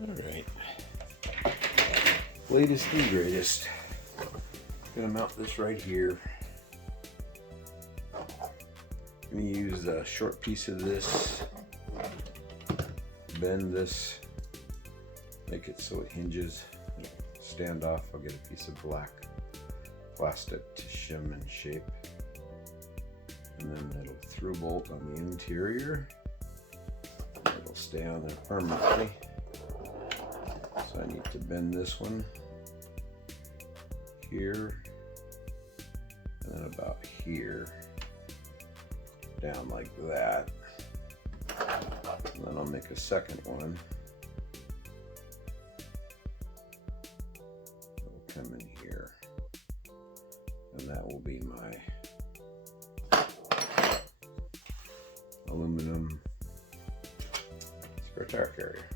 Alright, latest and greatest. Gonna mount this right here. Gonna use a short piece of this, bend this, make it so it hinges, stand off. I'll get a piece of black plastic to shim and shape, and then it'll through bolt on the interior. It'll stay on there permanently. So I need to bend this one here, and then about here, down like that. And then I'll make a second one. It'll come in here, and that will be my aluminum spare tire carrier.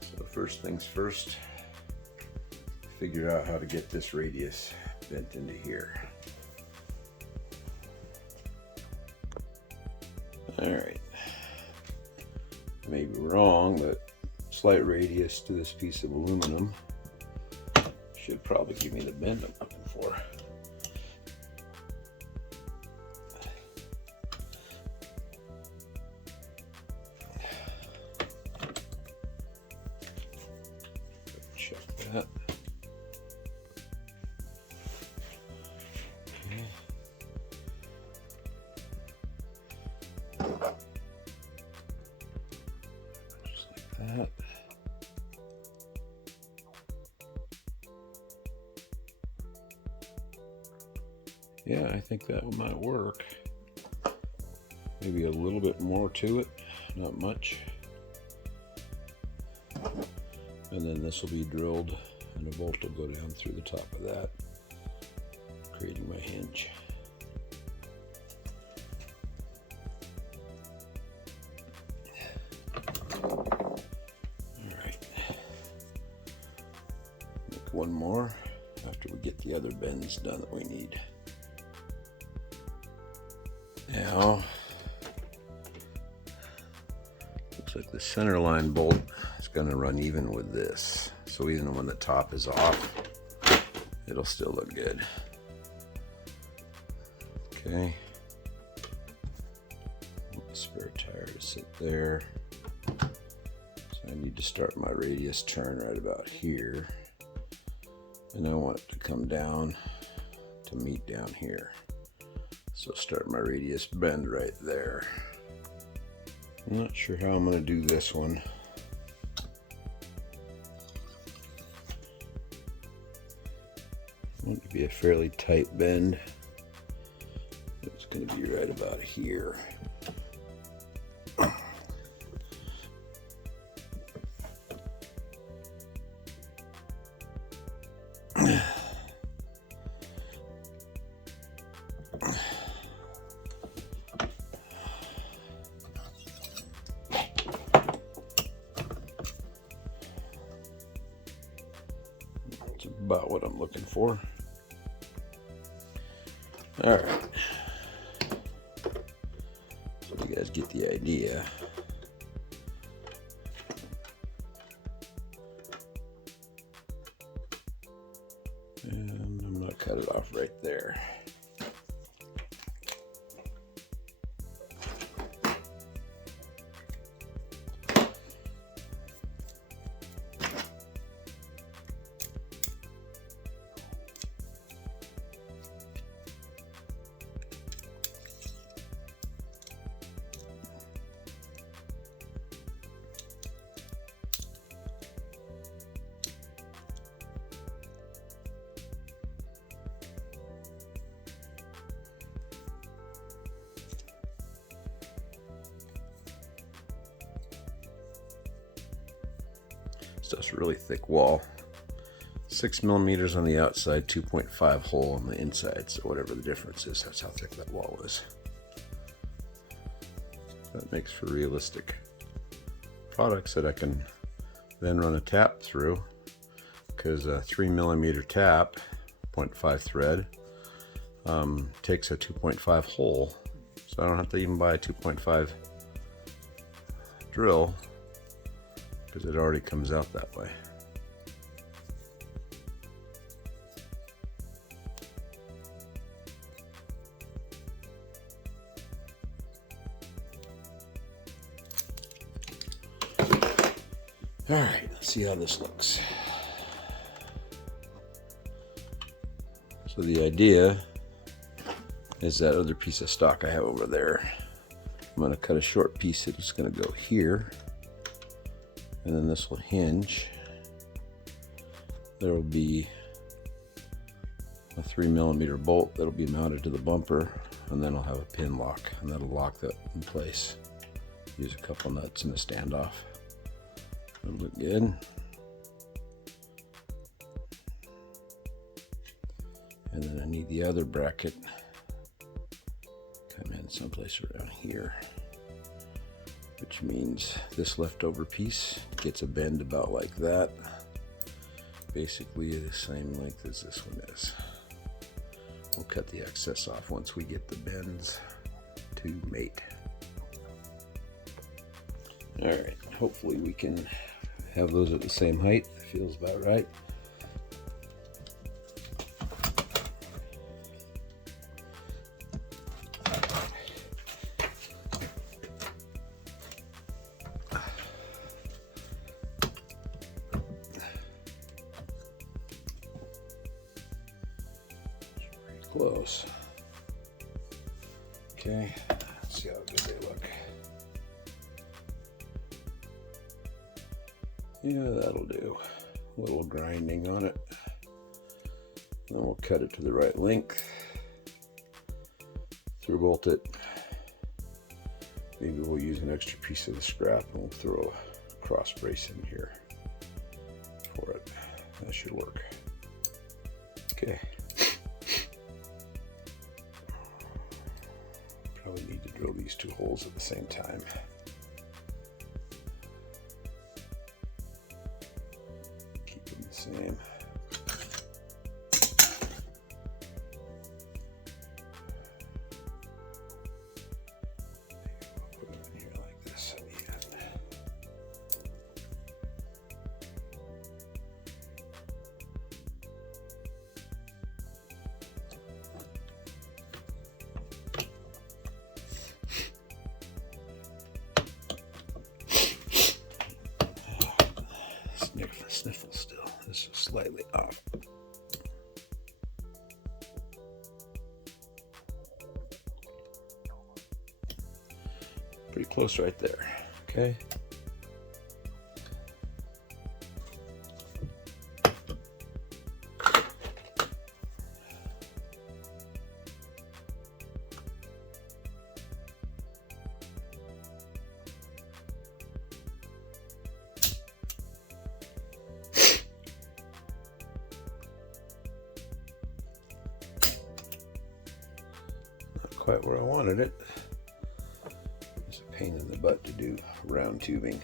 So first things first, figure out how to get this radius bent into here. Alright, I may be wrong, but slight radius to this piece of aluminum should probably give me the bend I'm looking for. Check that. Just like that. Yeah, I think that might work. Maybe a little bit more to it, not much. And then this will be drilled and a bolt will go down through the top of that, creating my hinge. Alright, make one more after we get the other bends done that we need. Now, looks like the center line bolt is going to run even with this. So even when the top is off, it'll still look good. Okay. Spare tire to sit there. So I need to start my radius turn right about here. And I want it to come down to meet down here. So start my radius bend right there. I'm not sure how I'm going to do this one. I want it to be a fairly tight bend. It's going to be right about here. That's about what I'm looking for. All right. So you guys get the idea. And I'm going to cut it off right there. Stuff's really thick wall. 6 millimeters on the outside, 2.5 hole on the inside. So whatever the difference is, that's how thick that wall is. That makes for realistic products that I can then run a tap through, because a 3 millimeter tap, 0.5 thread, takes a 2.5 hole. So I don't have to even buy a 2.5 drill because it already comes out that way. All right, let's see how this looks. So the idea is that other piece of stock I have over there. I'm going to cut a short piece that's going to go here, and then this will hinge. There will be a 3mm bolt that'll be mounted to the bumper, and then I'll have a pin lock, and that'll lock that in place. Use a couple nuts in the standoff. It'll look good. And then I need the other bracket come in someplace around here, which means this leftover piece gets a bend about like that, basically the same length as this one is. We'll cut the excess off once we get the bends to mate. All right, hopefully we can have those at the same height. Feels about right. Close. Okay, let's see how good they look. Yeah, that'll do. A little grinding on it. Then we'll cut it to the right length. Through bolt it. Maybe we'll use an extra piece of the scrap and we'll throw a cross brace in here for it. That should work. Okay. Probably need to drill these two holes at the same time. Keep them the same. Put them in here like this at the end. Sniffle still. This is slightly off. Pretty close right there. Okay. Quite where I wanted it. It's a pain in the butt to do round tubing.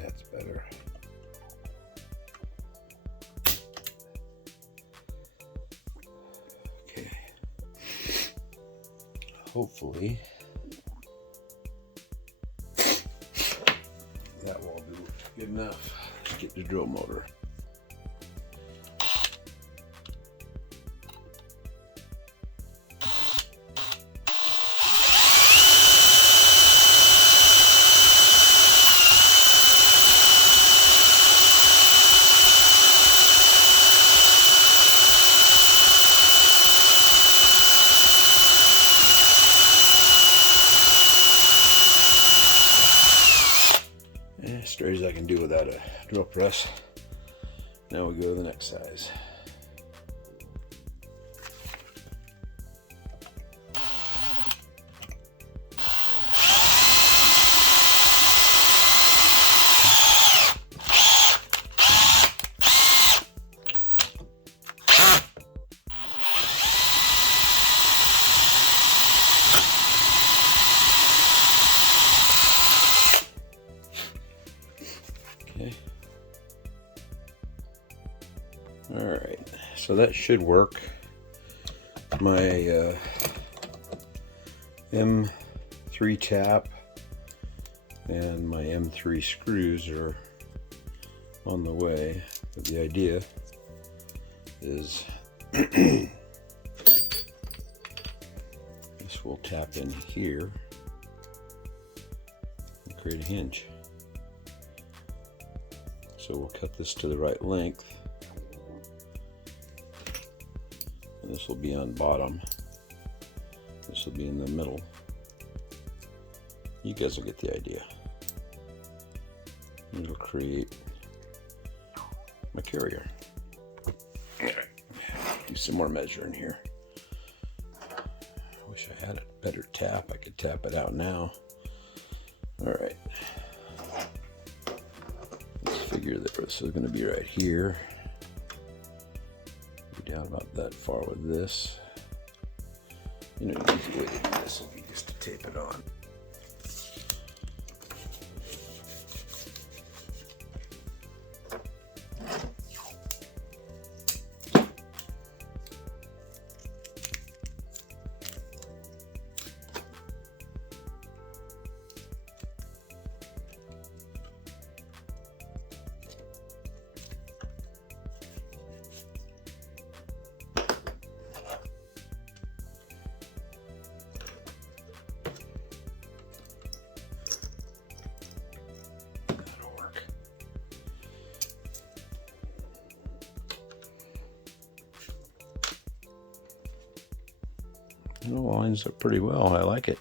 That's better. Okay. Hopefully that will do good enough to get the drill motor. Straight as I can do without a drill press. Now we go to the next size. so that should work. My M3 tap and my M3 screws are on the way, but the idea is this will tap in here and create a hinge. So we'll cut this to the right length, and this will be on bottom. This will be in the middle. You guys will get the idea. It'll create my carrier. Alright, do some more measuring here. I wish I had a better tap. I could tap it out now. Alright. Let's figure that this is going to be right here. Be down about that far with this. You know, an easy way to do this will be just to tape it on. It lines up pretty well. I like it.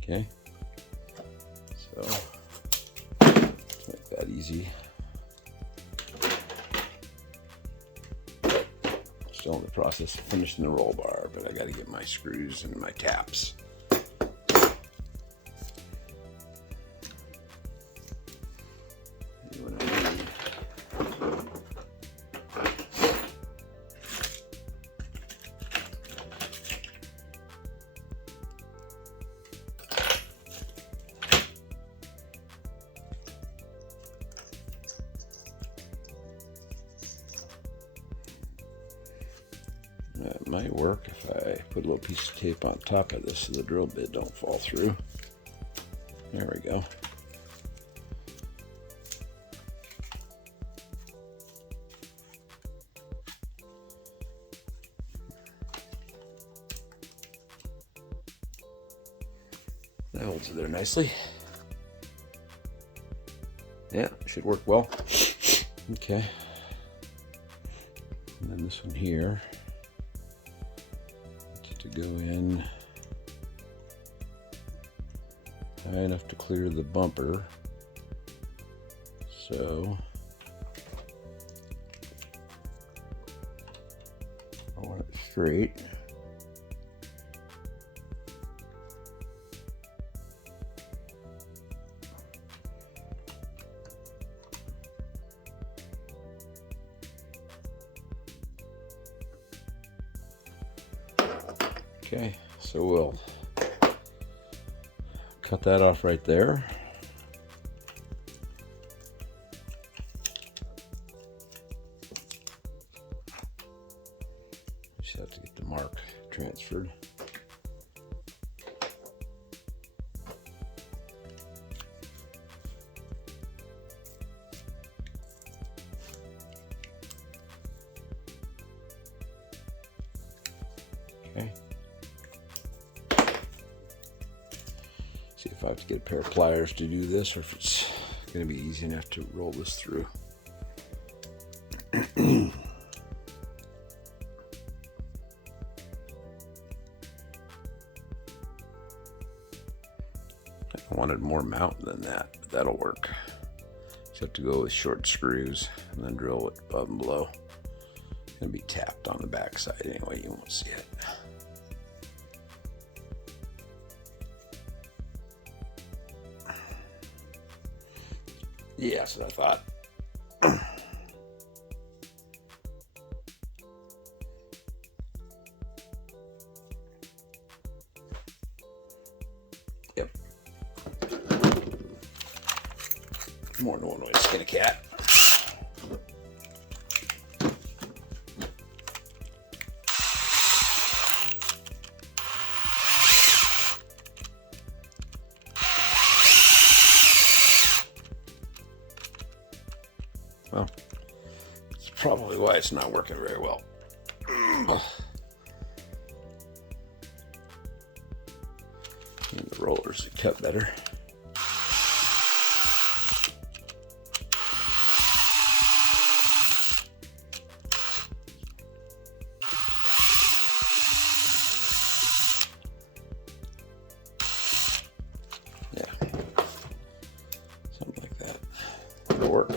Okay, so let's make that easy. Still in the process of finishing the roll bar, but I got to get my screws and my taps. That might work if I put a little piece of tape on top of this so the drill bit don't fall through. There we go. That holds it there nicely. Yeah, should work well. Okay. And then this one here. To go in high enough to clear the bumper, so I want it straight. Okay, so we'll cut that off right there. Just have to get the mark transferred. Okay. See if I have to get a pair of pliers to do this, or if it's going to be easy enough to roll this through. I wanted more mount than that, but that'll work. Just have to go with short screws and then drill it above and below. It's going to be tapped on the back side anyway, you won't see it. Yeah, that's what I thought. Yep. More than one way to skin a cat. probably why it's not working very well. And the rollers are cut better. Yeah, something like that. It'll work.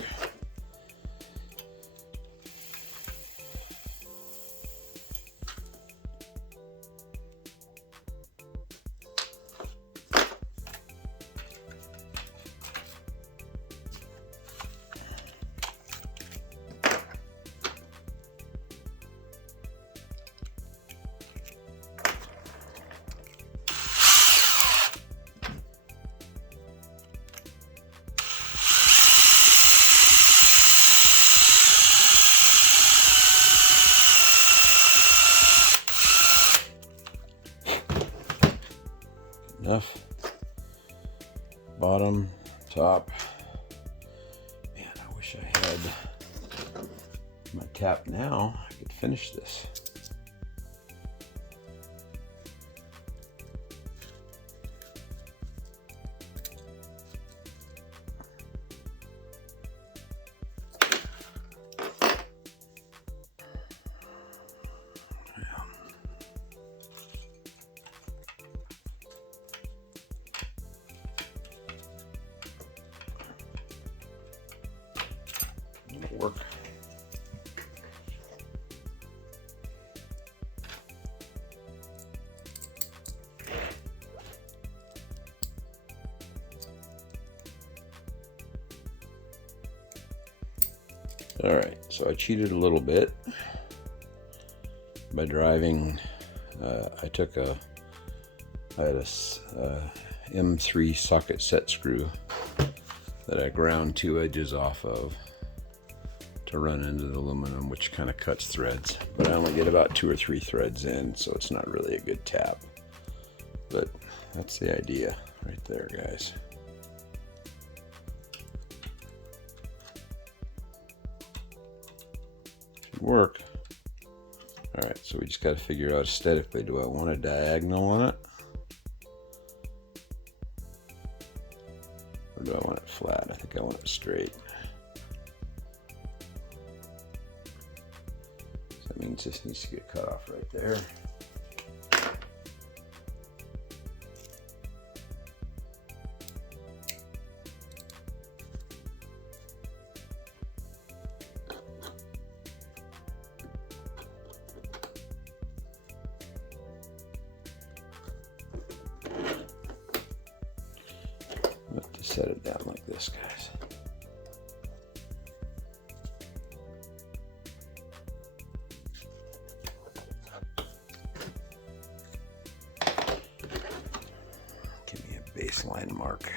Enough. Bottom, top. Man, I wish I had my tap now. I could finish this. Work. All right, so I cheated a little bit by driving. I had a M3 socket set screw that I ground 2 edges off of to run into the aluminum, which kind of cuts threads, but I only get about 2 or 3 threads in, so it's not really a good tap. But that's the idea right there, guys. Should work. All right, so we just got to figure out aesthetically, do I want a diagonal on it, or do I want it flat? I think I want it straight. That means this needs to get cut off right there. I have to set it down like this, guys. Baseline mark.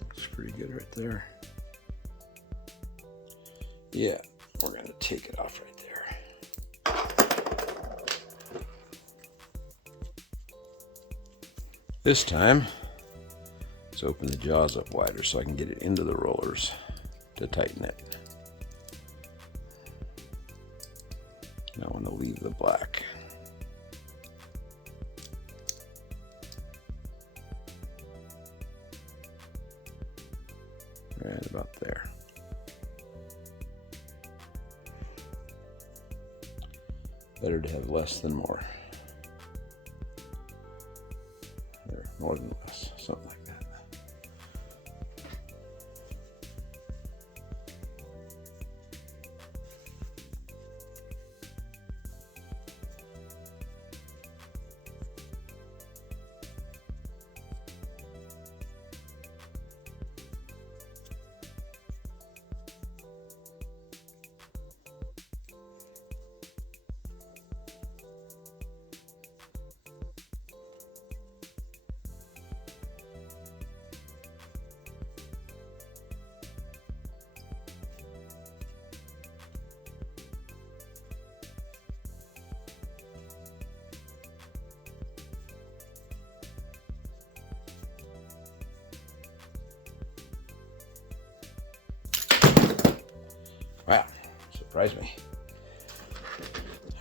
Looks pretty good right there. Yeah, we're gonna take it off right there. This time, let's open the jaws up wider so I can get it into the rollers to tighten it. And I want to leave the black. Right about there. Better to have less than more. Or more than less, something like that. surprise me.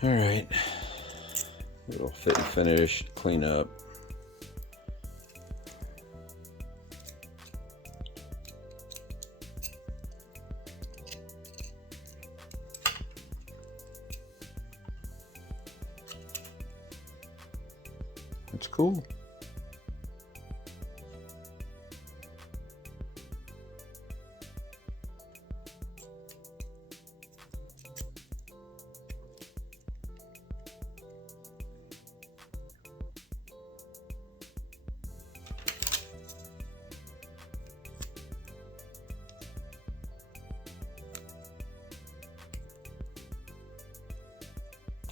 All right, little fit and finish, clean up. It's cool.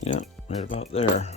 Yeah, right about there.